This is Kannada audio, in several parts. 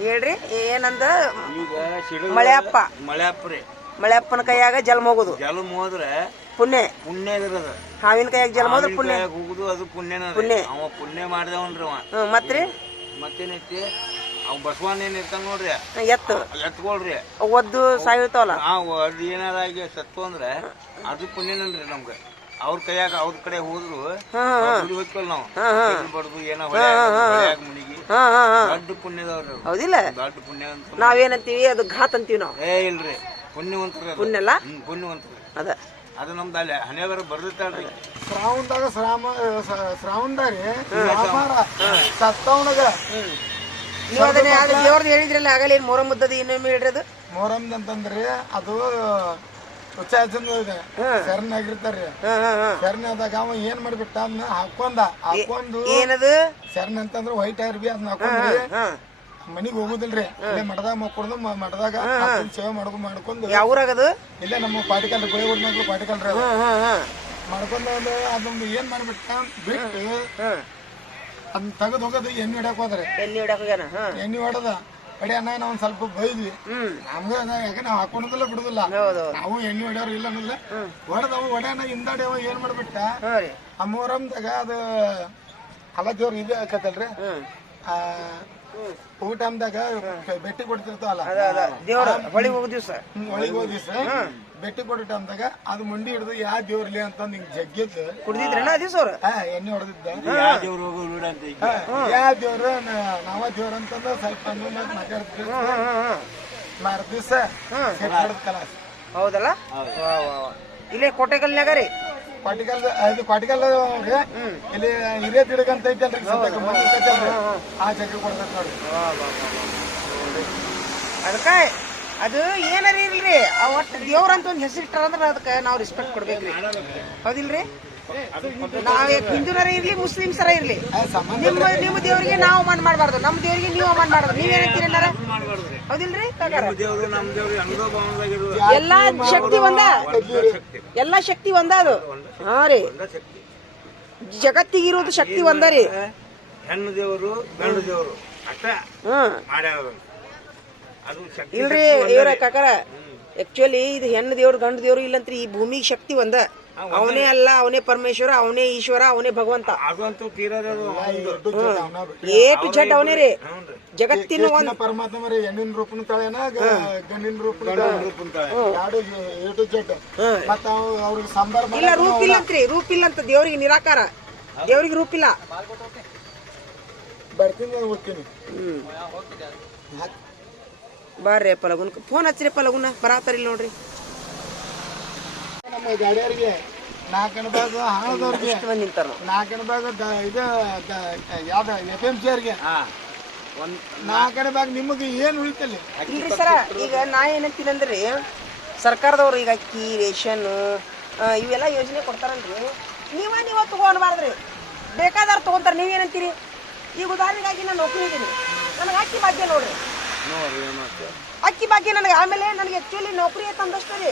ಹೇಳ್ರಿ ಏನಂದ ಈಗ ಮಳೆಯಪ್ಪ ಮಳೆಯಪ್ಪನ ಕೈಯಾಗ ಜಲ್ಮ ಹೋಗುದು ಹೋದ್ರೆ ಪುಣ್ಯ ಇದ್ರದ ಹಾವಿನ ಕೈಯಾಗ ಜಲ್ಮ ಹೋದ್ರೆ ಪುಣ್ಯ ಹೋಗುದು ಅದು ಪುಣ್ಯನ ಅವ ಪುಣ್ಯ ಮಾಡಿದವನ್ರಿ ಅವ ಮತ್ತೇನೈತಿ ಅವ್ ಬಸವಣ್ಣ ಏನ್ ಇರ್ತಾನ ನೋಡ್ರಿ ಎತ್ಕೊಳ್ರಿ ಒದ್ದು ಸಾಯಿರ್ತಾವಲ್ಲ ಅದು ಏನಾರಾಗಿ ಸತ್ತು ಅಂದ್ರೆ ಅದು ಪುಣ್ಯನನ್ರಿ ನಮ್ಗ ಅವ್ರ ಕೈಯಾಗ ಅವ್ರ ಕಡೆ ಹೋದ್ರು ಹೋಗ್ಕಲ್ ನಾವು ಬಡ್ದು ಏನೋ ಮುನಿಗಿ ದೊಡ್ಡ ಪುಣ್ಯದವ್ರಿ ಹೌದಿಲ್ಲ ದೊಡ್ಡ ಪುಣ್ಯ ಅಂತ ನಾವೇನಂತೀವಿ ಅದು ಘಾತ್ ಅಂತೀವಿ ನಾವು ಇಲ್ರಿ ಪುಣ್ಯವಂತರ ಪುಣ್ಯಲ್ಲ ಪುಣ್ಯವಂತರ ಅದ ಅದು ನಮ್ದು ಅಲ್ಲಿ ಹಣೆಬರ ಬರ್ದಿರ್ತಾಳ್ರಿ ಶ್ರಾವಣದಾಗ ಸತ್ತವನಾಗ ನೀವು ಅದನ್ನ ದೇವ್ರದ್ದು ಹೇಳಿದ್ರಲ್ಲ ಆಗಲ್ಲ ಏನು ಮೊಹರಂ ಮುದ್ದದ ಇನ್ನೊಮ್ಮೆ ಹೇಳ್ರದು ಮೊಹರಂ ಅಂತಂದ್ರಿ ಅದು ಉಚ್ಚಾಚಂದ ಇದೆ ಶರಣ ಆಗಿರ್ತಾರ್ರಿ ಶರಣದಾಗ ಅವ ಏನ್ ಮಾಡ್ಬಿಟ್ಟ ಅದನ್ನ ಹಾಕೊಂಡು ಏನದು ಶರಣ ಅಂತಂದ್ರ ವೈಟ್ ಅರ್ಬಿ ಅದನ್ನ ಹಾಕೊಂಡ್ರಿ ಮನಿಗ್ ಹೋಗುದಿಲ್ರಿ ಇಲ್ಲೇ ಮಠದಾಗ ಮಕ್ಕೊಡ್ದು ಮಠದಾಗ ಸೇವೆ ಮಾಡ್ಕೊಂಡು ಯಾವ್ರಾಗದು ಇಲ್ಲೇ ನಮ್ಮ ಪಾಟಿಕಲ್ರಿ ಗೋಳಿ ಹೊಡ್ನಾಗ್ಲು ಪಾಟಿಕಲ್ರಿ ಮಾಡ್ಕೊಂಡು ಅದನ್ನ ಏನ್ ಮಾಡ್ಬಿಟ್ಟ ಬಿಟ್ಟು ಅದನ್ನ ತೆಗೆದು ಹೋಗೋದು ಎಣ್ಣೆ ಹೊಡ್ಯಾಕ ಹೋದ್ರಿ ಎಣ್ಣೆ ಹೊಡೆದ ಕಡೆ ಅನ್ನ ನಾವ್ ಸ್ವಲ್ಪ ಬೈದ್ವಿ ನಮ್ಗ ಯಾಕೆ ನಾವ್ ಹಾಕೊಂಡದಿಲ್ಲ ಬಿಡುದಿಲ್ಲ ನಾವು ಎಣ್ಣೆ ಹೊಡ್ಯಾರ ಇಲ್ಲ ಅನ್ನೋದಿಲ್ಲ ಹೊಡೆದವ ಹೊಡ್ಯಾನ ಹಿಂದಾಡಿ ಅವ ಏನ್ ಮಾಡ್ಬಿಟ್ಟ ಆ ಮೊಹರಂದಾಗ ಅದು ಅಲ್ಲ ದೇವ್ರ ಇದು ಆಕತ್ತಲ್ರಿ ಊಟ ಅಂದಾಗ ಬೆಟ್ಟಿ ಕೊಡ್ತಿರ್ತಾವಲ್ಲ ಹೊಳಿಗೆ ಹೋಗೋ ದಿವ್ಸ ಬೆಟ್ಟಿ ಕೊಡೋ ಟೈಮ್ದಾಗ ಅದು ಮುಂಡಿ ಹಿಡಿದು ಯಾವ ದೇವ್ರಲಿ ಅಂತ ನಿಂಗೆ ಜಗ್ಗಿದ್ದು ಕುಡ್ದಿದ್ರಣ್ಣ ದಿವ್ಸ ಅವ್ರು ಎಣ್ಣೆ ಹೊಡೆದಿದ್ದ ಯಾವ ದೇವ್ರ ನಾವ ದೇವ್ರ ಅಂತಂದ ಸ್ವಲ್ಪ ಮಾತಾಡ್ತೀವಿ ದಿವ್ಸ ಕಲಾಸ ಹೌದಲ್ಲ ಇಲ್ಲೇ ಕೋಟೆಕಲ್ನ್ಯಾಗ ರೀ ಕ್ವಾಟಿಕಲ್ ಇಲ್ಲಿ ಹಿರಿಯ ತಿಡಕ್ ಅಂತ ಐತಲ್ರಿ ಆ ಜಗ್ಗಿ ಕೊಡ್ಬೇಕು ನೋಡ್ರಿ ಅದಕ್ಕ ಅದು ಏನಾರ ಇರ್ಲಿ ಒಟ್ಟು ದೇವ್ರ ಅಂತ ಒಂದು ಹೆಸರು ಇಟ್ಟಾರ ಅಂದ್ರೆ ಅದಕ್ಕೆ ನಾವು ರೆಸ್ಪೆಕ್ಟ್ ಕೊಡ್ಬೇಕ್ರಿ ಹೌದಿಲ್ರಿ ನಾವ್ ಹಿಂದೂನರ ಇರ್ಲಿ ಮುಸ್ಲಿಮ್ಸರ ಇರ್ಲಿ ನಿಮ್ಮ ದೇವ್ರಿಗೆ ನಾವು ಅವಮಾನ ಮಾಡಬಾರ್ದು ನಮ್ಮ ದೇವ್ರಿಗೆ ನೀವು ಅವಮಾನ ಮಾಡಬಾರ್ದು ನೀವೇನಂತೀರಿ ಏನಾರ ಹೌದಿಲ್ರಿ ಎಲ್ಲಾ ಶಕ್ತಿ ಒಂದ ಎಲ್ಲಾ ಶಕ್ತಿ ಒಂದ ಅದು ಹಾ ರೀ ಜಗತ್ತಿಗಿರೋದು ಶಕ್ತಿ ಒಂದ ರೀ ಹೆಣ್ಣು ದೇವರು ಗಂಡು ದೇವರು ಇಲ್ರಿ ಇವ್ರ ಕಾಕಾರ ಆಕ್ಚುಲಿ ಇದು ಹೆಣ್ಣು ದೇವ್ರು ಗಂಡು ದೇವ್ರು ಇಲ್ಲಂತ್ರಿ ಈ ಭೂಮಿಗೆ ಶಕ್ತಿ ಒಂದ ಅವನೇ ಅಲ್ಲ ಅವನೇ ಪರಮೇಶ್ವರ ಅವನೇ ಈಶ್ವರ ಅವನೇ ಭಗವಂತ ಎ ಟು ಜೆಡ್ ಅವನೇ ರೀ ಜಗತ್ತಿನ ಒಂದು ಪರಮಾತ್ಮ ರೀ ಹೆಣ್ಣಿನ ರೂಪನ ತಾಳೇನ ಗಂಡಿನ ರೂಪನ ಮತ್ತ ಅವ್ರಿಗೆ ಸಂಬಾರ ಇಲ್ಲ ರೂಪ ಇಲ್ಲ ಅಂತ್ರಿ ರೂಪ ಇಲ್ಲ ಅಂತ ದೇವ್ರಿಗೆ ನಿರಾಕಾರ ದೇವ್ರಿಗೆ ರೂಪ ಇಲ್ಲ ಬರ್ತೀನಿ ಹೋಗ್ತೀನಿ ಬರ್ರಿ ಅಪ್ಪ ಲಗುನ್ ಫೋನ್ ಹಚ್ಚಿರಪ್ಪ ಲಗುನ ಬರಾತಾರಿಲ್ಲ ನೋಡ್ರಿ ನಮ್ಮ ಗಾಡಿಯವ್ರಿಗೆ ನಾಲ್ಕನದಾಗ ಹಾಳದವ್ರಿಗೆ ನಾಲ್ಕನದಾಗ ಇದು ಯಾವ್ದ FMC ಅವ್ರಿಗೆ ನಾಲ್ಕನೇ ನಿಮಗೆ ಏನ್ ಉಳಿತಲ್ಲಿ ಇಲ್ರಿ ಸರ ಈಗ ನಾ ಏನಂತೀನಂದ್ರಿ ಸರ್ಕಾರದವ್ರು ಈಗ ಅಕ್ಕಿ ರೇಷನ್ ಇವೆಲ್ಲ ಯೋಜನೆ ಕೊಡ್ತಾರಲ್ರಿ ನೀವ ತಗೊಂಡ್ಬಾರ್ದ್ರಿ ಬೇಕಾದವ್ರು ತಗೊಂತಾರ ನೀವೇನಂತೀರಿ ಈಗ ಉದಾಹರಣೆಗಾಗಿ ನಾನು ನೌಕರಿ ಇದ್ದೀನಿ ನನಗೆ ಅಕ್ಕಿ ಭಾಗ್ಯ ನೋಡ್ರಿ ಅಕ್ಕಿ ಭಾಗ್ಯ ನನಗೆ ಆಮೇಲೆ ನನಗೆ ಆಕ್ಚುಲಿ ನೌಕರಿ ತಂದಷ್ಟು ರೀ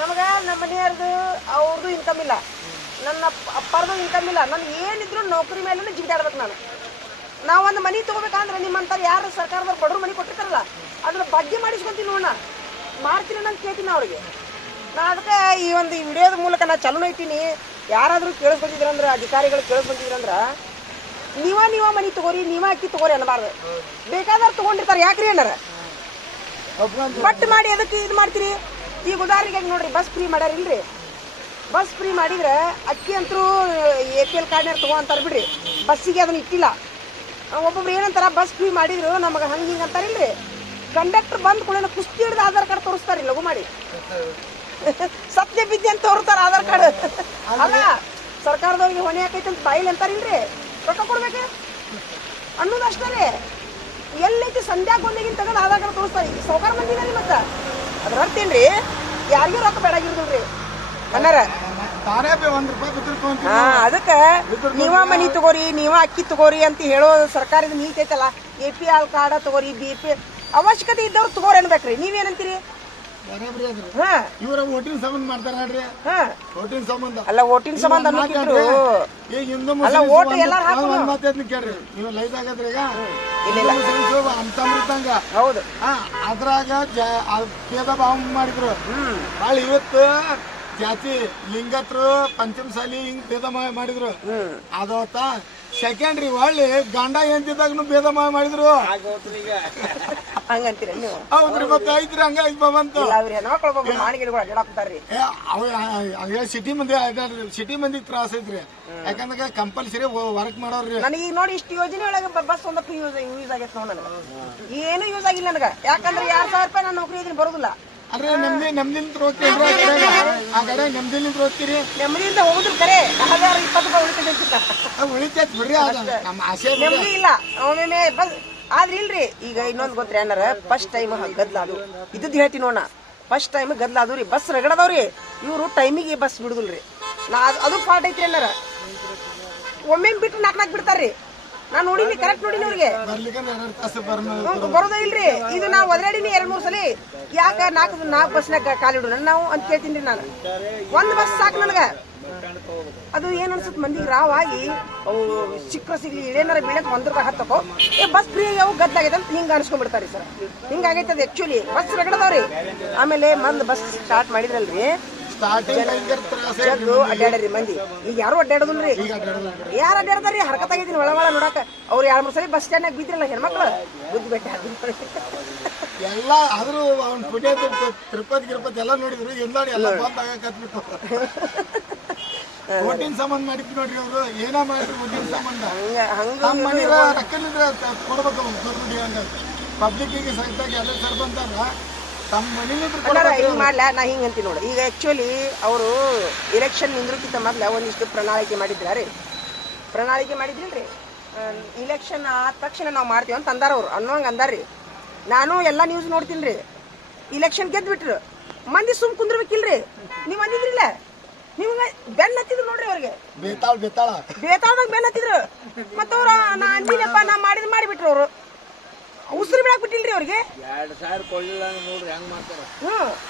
ನಮಗೆ ನಮ್ಮ ಮನೆಯವ್ರದ್ದು ಅವ್ರದ್ದು ಇನ್ಕಮ್ ಇಲ್ಲ ನನ್ನ ಅಪ್ಪರದು ಇನ್ಕಮ್ ಇಲ್ಲ ನನಗೆ ಏನಿದ್ರು ನೌಕರಿ ಮೇಲೆ ಜಿಗಿದಾಡ್ಬೇಕು ನಾವೊಂದು ಮನೆ ತೊಗೋಬೇಕಂದ್ರೆ ನಿಮ್ಮಂತಾರೆ ಯಾರು ಸರ್ಕಾರದವ್ರು ಬಡವ್ರು ಮನೆ ಕೊಟ್ಟಿರ್ತಾರಲ್ಲ ಅದನ್ನ ಭಾಗ್ಯ ಮಾಡಿಸ್ಕೊಂತೀನಿ ನೋಡೋಣ ಮಾಡ್ತೀನಿ ನಾನು ಕೇಳ್ತೀನಿ ಅವ್ರಿಗೆ ನಾ ಅದಕ್ಕೆ ಈ ಒಂದು ವಿಡಿಯೋದ ಮೂಲಕ ನಾ ಚಾಲೂ ಐತೀನಿ ಯಾರಾದರೂ ಕೇಳಿಸ್ಕೊಂತಿದ್ರಂದ್ರೆ ಅಧಿಕಾರಿಗಳು ಕೇಳಿಸ್ಕೊಂತಿದ್ರಂದ್ರೆ ನೀವ ಮನೆ ತಗೋರಿ ನೀವ ಅಕ್ಕಿ ತಗೋರಿ ಅನ್ನಬಾರ್ದು ಬೇಕಾದವ್ರು ತಗೊಂಡಿರ್ತಾರೆ ಯಾಕ್ರಿ ಏನಾರ ಬಟ್ ಮಾಡಿ ಅದಕ್ಕೆ ಇದು ಮಾಡ್ತೀರಿ ಈಗ ಉದಾಹರಣೆಗೆ ನೋಡ್ರಿ ಬಸ್ ಫ್ರೀ ಮಾಡ್ಯಾರ ಇಲ್ರಿ ಬಸ್ ಫ್ರೀ ಮಾಡಿದ್ರೆ ಅಕ್ಕಿ ಅಂತರೂ APL ಕಾರ್ಡ್ನಾರು ತಗೋ ಅಂತಾರೆ ಬಿಡ್ರಿ ಬಸ್ಸಿಗೆ ಅದನ್ನ ಇಟ್ಟಿಲ್ಲ ಒಬ್ಬೊಬ್ರು ಏನಂತಾರ ಬಸ್ ಫ್ರೀ ಮಾಡಿದ್ರು ನಮಗೆ ಹಂಗೆ ಹಿಂಗೆ ಅಂತಾರಿಲ್ರಿ ಕಂಡಕ್ಟರ್ ಬಂದ್ ಕೂಡ ಕುಸ್ತಿ ಹಿಡಿದು ಆಧಾರ್ ಕಾರ್ಡ್ ತೋರಿಸ್ತಾರಿ ಲಘು ಮಾಡಿ ಸತ್ಯ ಬಿದ್ದೆ ಅಂತ ತೋರ್ತಾರ ಆಧಾರ್ ಕಾರ್ಡ್ ಅಲ್ಲ ಸರ್ಕಾರದವ್ರಿಗೆ ಹೊಣೆ ಹಾಕೈತೆ ಅಂತ ಬಾಯಿಲ್ ಅಂತಾರಿಲ್ರಿ ರೊಕ್ಕ ಕೊಡ್ಬೇಕು ಅನ್ನೋದು ಅಷ್ಟೇ ರೀ ಎಲ್ಲೈತಿ ಸಂಧ್ಯಾಗ ಒಂದಿಗಿನ ತಗೊಂಡು ಆಧಾರ್ ಕಾರ್ಡ್ ತೋರಿಸ್ತಾರೆ ಈಗ ಸೌಕಾರ ಬಂದಿದ್ದಾರೆ ಮತ್ತೆ ಅದ್ರ ಅರ್ಥೇನ್ರಿ ಯಾರಿಗೂ ರೊಕ್ಕ ಬೇಡಾಗಿರ್ದ್ರಿ ಅನ್ನಾರ ಅದಕ್ಕೆ ನೀವ ಮನಿ ತಗೋರಿ ನೀವ ಅಕ್ಕಿ ತಗೋರಿ ಅಂತ ಹೇಳೋ ಸರ್ಕಾರದ ನೀತಿ ಐತಲ್ಲ APL ಕಾರ್ಡ್ ತಗೋರಿ BP ಅವಶ್ಯಕತೆ ಇದ್ದವ್ರು ತಗೋರಿ ಅನ್ಬೇಕ್ರಿ ನೀವೇನಂತೀರಿ ಬರಾಬರಿ ಅದ್ರಿ ಹಾ ಇವ್ರ ಓಟಿನ ಸಂಬಂಧ ಮಾಡ್ತಾರ ನೋಡ್ರಿ ಹಾ ಓಟಿನ ಸಂಬಂಧ ಅಲ್ಲ ಓಟಿನ ಸಂಬಂಧ ಅನ್ನೋಕಿದ್ರು ಈಗ ಹಿಂದೂ ಅಲ್ಲ ಓಟ್ ಎಲ್ಲಾರು ಹಾಕೋದು ಒಂದ್ ಮಾತೇದ್ನ ಕೇಳ್ರಿ ನೀವು ಲೈವ್ ಆಗದ್ರಿ ಈಗ ಇಲ್ಲ ಅಂತಂಗ ಹೌದು ಅದ್ರಾಗ ಭೇದ ಭಾವ ಮಾಡಿದ್ರು ಭಾಳ ಇವತ್ತು ಜಾತಿ ಲಿಂಗತ್ರು ಪಂಚಮಸಾಲಿ ಹಿಂಗ್ ಭೇದ ಭಾವ ಮಾಡಿದ್ರು ಅದವತ್ತ ಸೆಕೆಂಡ್ರಿ ಒಳ್ಳೆ ಗಂಡ ಎಂತಿದ್ದಾಗನು ಭೇದ ಭಾವ ಮಾಡಿದ್ರು ಹಂಗಂತೀರ ನೀವು ಹೌದ್ರಿ ಮತ್ತೆ ಐತ್ರಿ ಹಂಗ ಬಂತು ಅವ್ರ ಹೆಣ್ಮಕ್ಳು ಮಾಡಿಗಿಡ್ಗಳು ಅಡ್ಡಾಡ್ತಾರ್ರಿ ಸಿಟಿ ಮಂದಿ ಸಿಟಿ ಮಂದಿ ತ್ರಾಸ ಐತ್ರಿ ಯಾಕಂದ್ರೆ ಕಂಪಲ್ಸರಿ ವರ್ಕ್ ಮಾಡೋರ್ರಿ ನನಗೆ ಈಗ ನೋಡಿ ಇಷ್ಟು ಯೋಜನೆ ಒಳಗೆ ಬಸ್ ಒಂದಕ್ಕೆ ಯೂಸ್ ಆಗೈತೆ ನೋಡಿ ನನಗೆ ಏನು ಯೂಸ್ ಆಗಿಲ್ಲ ನನಗೆ ಯಾಕಂದ್ರೆ 2,000 ರೂಪಾಯಿ ನಾನು ನೌಕರಿ ಇದೀನಿ ಬರೋದಿಲ್ಲ ಅಂದ್ರೆ ನೆಮ್ಮದಿಲಿಂದ ಹೋಗ್ತೀರಿ ಆ ಕಡೆ ನೆಮ್ಮದಿಲಿಂದ ಹೋಗ್ತೀರಿ ನೆಮ್ಮದಿಯಿಂದ ಹೋಗುದ್ರ ಕರೆ 20 ರೂಪಾಯಿ ಉಳಿತೈತ್ ಬಿಡ್ರಿ ಅದು ನಮ್ಮ ಆಸೆ ನೆಮ್ಮದಿ ಇಲ್ಲ ಒಮ್ಮೆ ಬಸ್ ಆದ್ರೆ ಇಲ್ರಿ ಈಗ ಇನ್ನೊಂದು ಗೊತ್ತ್ರಿ ಏನಾರ ಫಸ್ಟ್ ಟೈಮ್ ಗದ್ಲಾದು ಇದ್ದದ್ದು ಹೇಳ್ತೀನಿ ನೋಡ ಫಸ್ಟ್ ಟೈಮ್ ಗದ್ಲಾದವ್ರಿ ಬಸ್ ರಗಡದವ್ರಿ ಇವರು ಟೈಮಿಗೆ ಬಸ್ ಬಿಡುದಿಲ್ರಿ ನಾ ಅದು ಫಾಲ್ಟ್ ಐತ್ರಿ ಏನಾರ ಒಮ್ಮೆ ಬಿಟ್ಟು 4 ಬಿಡ್ತಾರ್ರಿ ನಾನು ನೋಡಿನಿ ಕರೆಕ್ಟ್ ನೋಡಿನಿ ಅವ್ರಿಗೆ ಬರೋದೇ ಇಲ್ರಿ ಇದು ನಾವು ಒದರಾಡಿನಿ 2-3 ಸಲ ಯಾಕ 4 ಬಸ್ನಾಗ ಕಾಲಿಡು ನಾವು ಅಂತ ಕೇಳ್ತೀನಿ ನಾನು ಒಂದ್ ಬಸ್ ಸಾಕು ನನಗ ಅದು ಏನ್ ಅನ್ಸುತ್ತೆ ಮಂದಿಗೆ ರಾವ್ ಆಗಿ ಅವು ಚಿಕ್ಕ ಸಿಗ್ಲಿ ಏನಾರ ಬೀಳಕ್ 1 ರೂಪಾಯಿ ಹತ್ತಕೋ ಬಸ್ ಫ್ರೀ ಯಾವ ಗದ್ದಾಗೈತೆ ಅಂತ ಹಿಂಗ ಅನ್ಸ್ಕೊಂಡ್ಬಿಡ್ತಾರಿ ಸರ್ ಹಿಂಗಾಗೈತೆ ಅದು ಆಕ್ಚುಲಿ ಬಸ್ ರಗಡದವ್ರಿ ಆಮೇಲೆ ಬಸ್ ಸ್ಟಾರ್ಟ್ ಮಾಡಿದ್ರಲ್ರಿ ಜಗ್ಗು ಅಡ್ಡಾಡ್ರಿ ಮಂದಿ ಈಗ ಯಾರು ಅಡ್ಡಾಡೋದಿಲ್ರಿ ಯಾರು ಅಡ್ಡಾಡ್ತಾರ್ರಿ ಹರಕತ್ ಆಗಿದ್ದೀನಿ ಒಳ ನೋಡಾಕ ಅವ್ರು 2-3 ಸಲ ಬಸ್ ಸ್ಟ್ಯಾಂಡ್ ಬಿದ್ರಲ್ಲ ಹೆಣ್ಮಕ್ಳು ಬುದ್ಧಿ ಬೆಟ್ಟ ಎಲ್ಲ ಆದ್ರೂ ಅವ್ನ ಪುಣ್ಯ ತಿರುಪತಿ ಎಲ್ಲ ನೋಡಿದ್ರು ಎಂದಾಡಿ ಎಲ್ಲ ಬಂದ್ ಆಗಕತ್ಬಿಟ್ಟು ಓಟಿನ ಸಂಬಂಧ ಮಾಡಿದ್ವಿ ನೋಡ್ರಿ ಅವ್ರು ಏನ ಮಾಡ್ರಿ ಓಟಿನ ಸಂಬಂಧ ನಮ್ಮ ಮನೆಯ ರೊಕ್ಕಲಿದ್ರೆ ಕೊಡ್ಬೇಕು ದುಡ್ಡು ಹಂಗ ಪಬ್ಲಿಕ್ಕಿಗೆ ಸಹಿತಾಗಿ ಎಲ್ಲ ಸರ್ಬಂತಾರ ತಮ್ಮ ಮನೆಯಿಂದ ಹಿಂಗ್ ಮಾಡ್ಲಾ ನಾ ಹಿಂಗ್ ಅಂತೀನಿ ನೋಡಿ ಈಗ ಆಕ್ಚುಲಿ ಅವರು ಇಲೆಕ್ಷನ್ ನಿಂದ್ರಕ್ಕಿಂತ ಮೊದ್ಲ ಒಂದಿಷ್ಟು ಪ್ರಣಾಳಿಕೆ ಮಾಡಿದ್ರಿ ಪ್ರಣಾಳಿಕೆ ಮಾಡಿದ್ರಿಲ್ರಿ ಇಲೆಕ್ಷನ್ ಆದ ತಕ್ಷಣ ನಾವು ಮಾಡ್ತೀವಿ ಅಂತ ಅಂದಾರ ಅವ್ರು ಅನ್ನೋಂಗ ಅಂದಾರ್ರಿ ನಾನು ಎಲ್ಲಾ ನ್ಯೂಸ್ ನೋಡ್ತೀನಿ ಇಲೆಕ್ಷನ್ ಗೆದ್ಬಿಟ್ರು ಮಂದಿ ಸುಮ್ ಕುಂದ್ರಬೇಕಿಲ್ರಿ ನೀವ್ ಅಂದಿದ್ರಿಲ್ಲ ನಿಮ್ಗೆ ಬೆನ್ ಹತ್ತಿದ್ರು ನೋಡ್ರಿ ಅವ್ರಿಗೆ ಬೇತಾಳದಾಗ ಬೆನ್ ಹತ್ತಿದ್ರು ಮತ್ತ ಅವ್ರ ನಾ ಅಂದಿನಪ್ಪ ನಾ ಮಾಡಿಬಿಟ್ರು ಅವ್ರು ಉಸಿರು ಬಿಡಾಕ್ ಬಿಟ್ಟಿಲ್ರಿ ಅವ್ರಿಗೆ 2,000 ಕೊಡ್ಲಿಲ್ಲ ನೋಡ್ರಿ ಹೆಂಗ್ ಮಾಡ್ತಾರ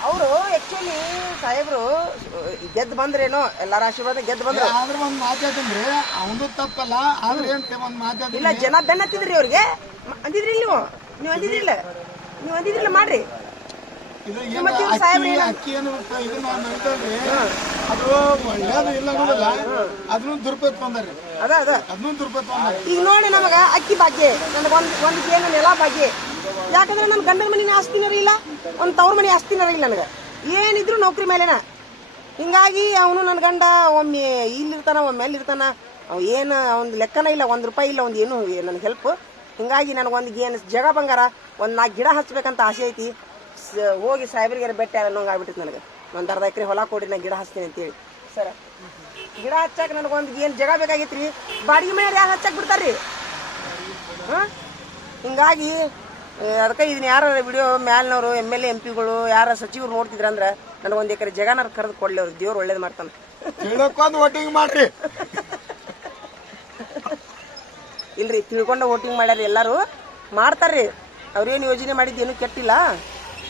ಅವರು ಆಕ್ಚುಲಿ ಸಾಹೇಬ್ರು ಗೆದ್ದು ಬಂದ್ರೇನೋ ಎಲ್ಲಾರ ಆಶೀರ್ವಾದ ಗೆದ್ದು ಬಂದ್ರು ಆದ್ರೆ ಒಂದ್ ಮಾತಾಡ್ತೀನಿ ಅವನು ತಪ್ಪಲ್ಲ ಆದ್ರೆ ಒಂದ್ ಮಾತಾಡ್ತೀನಿ ಇಲ್ಲ ಜನ ಬೆನ್ನ ಹತ್ತಿದ್ರಿ ಅವ್ರಿಗೆ ಅಂದಿದ್ರಿ ನೀವು ಅಂದಿದ್ರಿಲ್ಲ ಮಾಡ್ರಿ ಅಕ್ಕಿ ಏನು ಇದು ನಡೀತದ್ರಿ ಅದು ಒಳ್ಳೇದು ಇಲ್ಲ ನೋಡಲ್ಲ ಅದನ್ನು ದುರುಪಯೋಗ ತೊಂದ್ರಿ ಅದ ಅದನ್ನು ದುರುಪಯೋಗ ತೊಂದ್ರಿ ಈಗ ನೋಡಿ ನಮಗ ಅಕ್ಕಿ ಭಾಗ್ಯ ನನಗೆ ಒಂದು ಏನು ನೆಲ ಭಾಗ್ಯ ಯಾಕಂದ್ರೆ ನನ್ನ ಗಂಡನ ಮನೆ ಆಸ್ತಿನಾರ ಇಲ್ಲ ಒಂದು ತವ್ರ ಮನೆ ಆಸ್ತಿನಾರ ಇಲ್ಲ ನನಗೆ ಏನಿದ್ರು ನೌಕರಿ ಮೇಲೆನ ಹಿಂಗಾಗಿ ಅವನು ನನ್ನ ಗಂಡ ಒಮ್ಮೆ ಇಲ್ಲಿರ್ತಾನ ಒಮ್ಮೆ ಅಲ್ಲಿರ್ತಾನ ಅವ್ ಏನು ಅವ್ನ ಲೆಕ್ಕನ ಇಲ್ಲ 1 ರೂಪಾಯಿ ಇಲ್ಲ ಒಂದು ಏನು ನನಗೆ ಹೆಲ್ಪ್ ಹಿಂಗಾಗಿ ನನಗೊಂದು ಏನು ಜಗ ಬಂಗಾರ ಒಂದು 4 ಗಿಡ ಹಚ್ಬೇಕಂತ ಆಸೆ ಐತಿ ಹೋಗಿ ಸಾಹೇಬ್ರಿಗೆ ಬೆಟ್ಟ ಅನ್ನೋಂಗೆ ಆಗ್ಬಿಟ್ಟಿತ್ತು ನನಗೆ ಒಂದು 1/2 ಎಕರೆ ಹೊಲ ಕೊಡಿ ನಾ ಗಿಡ ಹಚ್ತೀನಿ ಅಂತೇಳಿ ಸರ್ ಗಿಡ ಹಚ್ಚಾಕ ನನಗೊಂದು ಏನು ಜಾಗ ಬೇಕಾಗಿತ್ತು ರೀ ಬಾಡಿಗೆ ಮನೆ ಯಾರು ಹಚ್ಚಾಕ್ ಬಿಡ್ತಾರ್ರಿ ಹಿಂಗಾಗಿ ಅದಕ್ಕೆ ಇದನ್ನ ಯಾರು ವಿಡಿಯೋ ಮ್ಯಾಲಿನವರು MLA MP ಗಳು ಯಾರ ಸಚಿವರು ನೋಡ್ತಿದ್ರಂದ್ರೆ ನನಗೊಂದು ಎಕರೆ ಜಾಗನಾರು ಕರೆದು ಕೊಡ್ಲಿ ಅವ್ರು ದೇವ್ರು ಒಳ್ಳೇದು ಮಾಡ್ತಾನೆ ವೋಟಿಂಗ್ ಮಾಡ್ರಿ ಇಲ್ರಿ ತಿಳ್ಕೊಂಡು ವೋಟಿಂಗ್ ಮಾಡ್ಯಾರ ಎಲ್ಲರೂ ಮಾಡ್ತಾರ್ರಿ ಅವ್ರೇನು ಯೋಜನೆ ಮಾಡಿದ್ದೇನು ಕೆಟ್ಟಿಲ್ಲ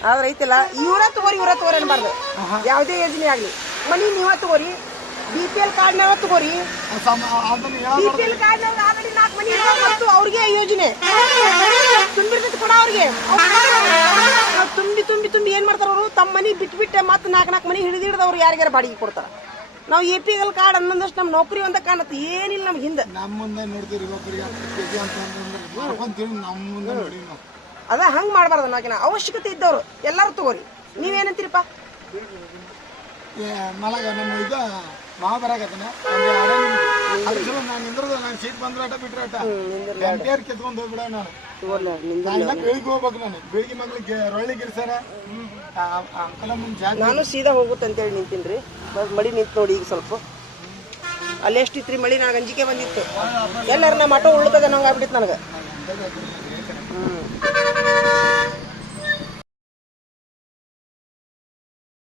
ಆದ್ರೆ ಐತಿಲ್ಲ ಇವರ ತಗೋರಿ ಅನ್ಬಾರ್ದು ಯಾವುದೇ ಯೋಜನೆ ಆಗ್ಲಿ ಮನಿ ನೀವ ತಗೋರಿ BPL ಕಾರ್ಡ್ನಾವ ತಗೋರಿ BPL ಕಾರ್ಡ್ನಾಗ ಆಲ್ರೆಡಿ 4 ಮನಿ ಮತ್ತು ಅವ್ರಿಗೆ ಯೋಜನೆ ತುಂಬಿರ್ತೈತಿ ಕೂಡ ಅವ್ರಿಗೆ ತುಂಬಿ ಏನ್ ಮಾಡ್ತಾರ ಅವರು ತಮ್ಮ ಮನಿ ಬಿಟ್ಬಿಟ್ಟೆ ಮತ್ತೆ 4 ಮನಿ ಹಿಡಿದಿಡ್ದವ್ರು ಯಾರಿಗಾರ ಬಾಡಿಗೆ ಕೊಡ್ತಾರ ನಾವು APL ಕಾರ್ಡ್ ಅನ್ನೋದಷ್ಟು ನಮ್ಮ ನೌಕರಿ ಒಂದ ಕಾಣತ್ತೆ ಏನಿಲ್ಲ ನಮ್ಗೆ ಹಿಂದೆ ನಮ್ಮ ಮುಂದೆ ನೋಡ್ತೀರಿ ಅದ ಹಂಗ್ ಮಾಡ್ಬಾರ್ದು ನಾಕಿನ ಅವಶ್ಯಕತೆ ಇದ್ದವ್ರು ಎಲ್ಲಾರು ತಗೋರಿ ನೀವೇನಂತೀರಿಪ್ಪ ಮಲಗ ನಮ್ಮ ಇದು ಮಹಾಬರಾಗತನ ನಾನು ನಿಂದ್ರದ ನಾನು ಸೀಟ್ ಬಂದ್ರಾಟ ಬಿಟ್ರಾಟ ಗಂಟೆಯರ್ ಕೆತ್ಕೊಂಡು ಹೋಗ್ಬಿಡ ನಾನು ಬೆಳಿಗ್ಗೆ ಹೋಗ್ಬೇಕು ನಾನು ಬೆಳಿಗ್ಗೆ ಮಗ್ಳಿಗೆ ರೊಳ್ಳಿಗಿರ್ಸಾರ ಅಂಕಲ ಮುಂದೆ ನಾನು ಸೀದಾ ಹೋಗುತ್ತೆ ಅಂತೇಳಿ ನಿಂತೀನ್ರಿ ಮಳಿ ನಿಂತು ನೋಡಿ ಈಗ ಸ್ವಲ್ಪ ಅಲ್ಲಿ ಎಷ್ಟಿತ್ರಿ ಮಳಿ ನನಗೆ ಅಂಜಿಕೆ ಬಂದಿತ್ತು ಎಲ್ಲಾರ ನಮ್ಮ ಆಟೋ ಉಳ್ತದ ನಂಗೆ ಆಗ್ಬಿಟ್ಟಿತ್ತು ನನಗೆ